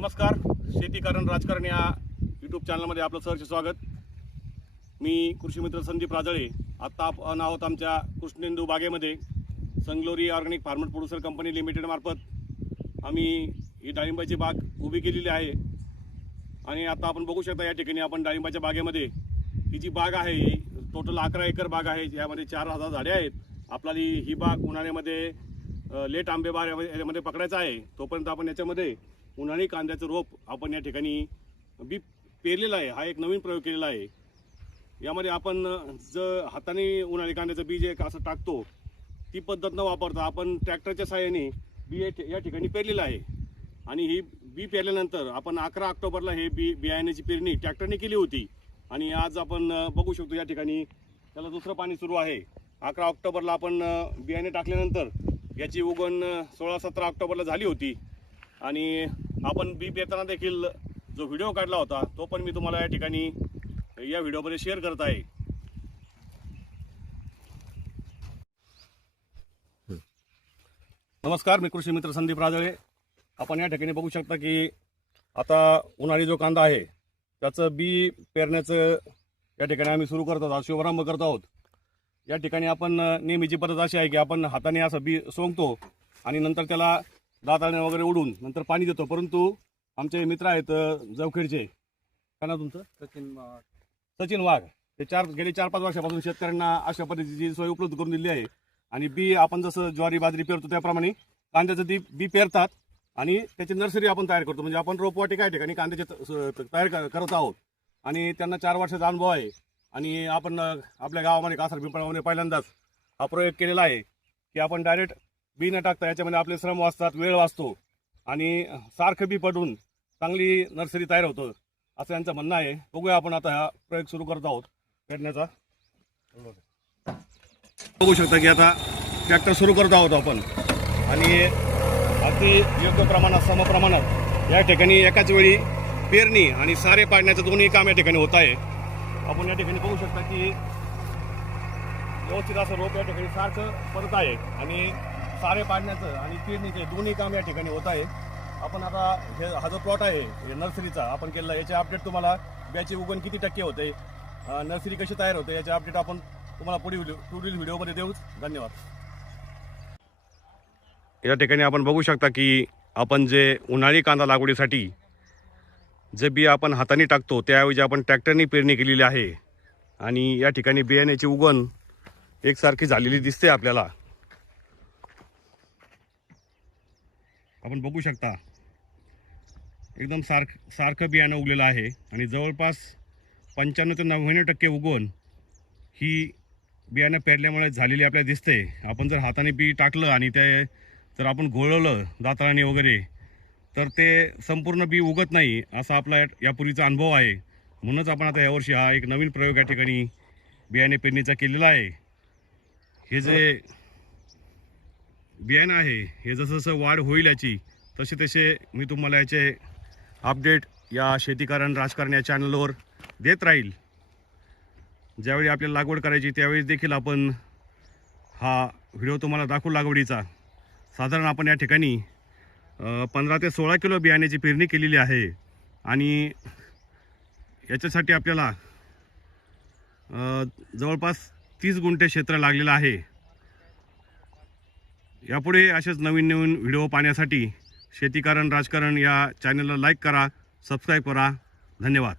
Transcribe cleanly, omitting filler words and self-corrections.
नमस्कार, शेती कारण राजकारण या यूट्यूब चॅनलमध्ये आपलं सहर्ष स्वागत। मी कृषी मित्र संदीप राजळे। आता आपण आहोत आमच्या कृष्णेंदू बागेमध्ये। Sangalori organic farmer producer company limited मार्फत आम्ही ही डाळिंबाची बाग उभी केलेली आहे। आणि आता आपण बघू शकता या ठिकाणी आपण डाळिंबाच्या बागेमध्ये ही जी बाग आहे ही टोटल 11 एकर बाग आहे। यामध्ये 4000 झाडे आहेत। आपल्याला ही बाग उन्हाळ्यामध्ये लेट आंबे बागामध्ये पकडायचा आहे। तोपर्यंत आपण याच्यामध्ये उन्हाळी कांद्याचं रोप आपण या ठिकाणी बी पेरलेलं आहे। हा एक नवीन प्रयोग केलेला आहे। यामध्ये आपण जर हाताने उन्हाळी कांद्याचं बी जे असं टाकतो ती पद्धत न वापरता आपण ट्रॅक्टरच्या सहाय्याने बी या ठिकाणी पेरलेलं आहे। आणि ही बी पेरल्यानंतर आपण 11 ऑक्टोबरला हे बियाण्याची पेरणी ट्रॅक्टरने केली होती। आणि आज आपण बघू शकतो या ठिकाणी त्याला दुसरं पाणी सुरू आहे। 11 ऑक्टोबरला आपण बियाणे टाकल्यानंतर याची उगवण 16-17 ऑक्टोबरला झाली होती। आणि आपण बी पेरताना देखील जो व्हिडिओ काढला होता तो पण मी तुम्हाला या ठिकाणी या व्हिडिओमध्ये शेअर करत आहे। नमस्कार, मी कृषी मित्र संदीप राजळे। आपण या ठिकाणी बघू शकता की आता उन्हाळी जो कांदा आहे त्याचं बी पेरण्याचं या ठिकाणी आम्ही सुरू करत आहोत, शुभारंभ करत आहोत। या ठिकाणी आपण नेहमीची पद्धत अशी आहे की आपण हाताने असं बी सोंगतो आणि नंतर त्याला दाताने वगैरे उडून नंतर पाणी देतो। परंतु आमचे मित्र आहेत जवखेडचे, काय नाव तुमचं? सचिन वाघ। ते गेली 4-5 वर्षापासून शेतकऱ्यांना अशा पद्धतीची सोय उपलब्ध करून दिली आहे। आणि बी आपण जसं ज्वारी बाजरी पेरतो त्याप्रमाणे कांद्याचं बी पेरतात आणि त्याची नर्सरी आपण तयार करतो। म्हणजे आपण रोपवाटिका या ठिकाणी कांद्याचे तयार करत आहोत। आणि त्यांना 4 वर्षाचा अनुभव आहे। आणि आपण आपल्या गावामध्ये कासार पिंपळामध्ये पहिल्यांदाच हा प्रयोग केलेला आहे की आपण डायरेक्ट बी न टाकता याच्यामध्ये आपले श्रम वाचतात, वेळ वाचतो आणि सारखं बी पडून चांगली नर्सरी तयार होतं असं यांचं म्हणणं आहे। बघूया आपण आता हा प्रयोग सुरू करत आहोत पेरण्याचा। बघू शकता की आता ट्रॅक्टर सुरू करत आहोत आपण आणि अगदी योग्य प्रमाणात समप्रमाणात या ठिकाणी एकाच वेळी पेरणी आणि सारे पाडण्याचं दोन्ही काम या ठिकाणी होत आहे। आपण या ठिकाणी बघू शकता की व्यवस्थित असं रोप या ठिकाणी सारखं पडत आहे आणि सारे पाडण्याचं आणि पेरणीचे दोन्ही काम या ठिकाणी होत आहे। आपण आता हा जो प्लॉट आहे हे नर्सरीचा आपण केलेला, याचे अपडेट तुम्हाला बियाची उगवण किती टक्के होते, नर्सरी कशी तयार होते याचे अपडेट आपण तुम्हाला पुढील व्हिडिओमध्ये देऊ। धन्यवाद। या ठिकाणी आपण बघू शकता की आपण जे उन्हाळी कांदा लागवडीसाठी जे बी आपण हाताने टाकतो त्याऐवजी आपण ट्रॅक्टरने पेरणी केलेली आहे। आणि या ठिकाणी बियाण्याची उगवण एकसारखी झालेली दिसते आपल्याला। आपण बघू शकता एकदम सारखं बियाणं उगलेलं आहे आणि जवळपास 95 ते 99% उगवण ही बियाणं पेरल्यामुळे झालेली आपल्याला दिसते। आपण जर हाताने बी टाकलं आणि ते जर आपण घोळवलं दाताळाने वगैरे तर ते संपूर्ण बी उगत नाही असा आपला यापूर्वीचा अनुभव आहे। म्हणूनच आपण आता यावर्षी हा एक नवीन प्रयोग या ठिकाणी बियाणे पेरणीचा केलेला आहे। हे जे बियाणं आहे हे जसं जसं वाढ होईल याची तसे मी तुम्हाला याचे अपडेट या शेती कारण राजकारण या चॅनलवर देत राहील। ज्यावेळी आपल्याला लागवड करायची त्यावेळी देखील आपण हा व्हिडिओ तुम्हाला दाखवू लागवडीचा। साधारण आपण या ठिकाणी 15 ते 16 किलो बियाण्याची पेरणी केलेली आहे आणि याच्यासाठी आपल्याला जवळपास 30 गुंठे क्षेत्र लागलेलं आहे। यापुढे असेच नवीन व्हिडिओ पाहण्यासाठी शेती कारण राजकारण या चॅनलला लाईक करा, सबस्क्राईब करा। धन्यवाद।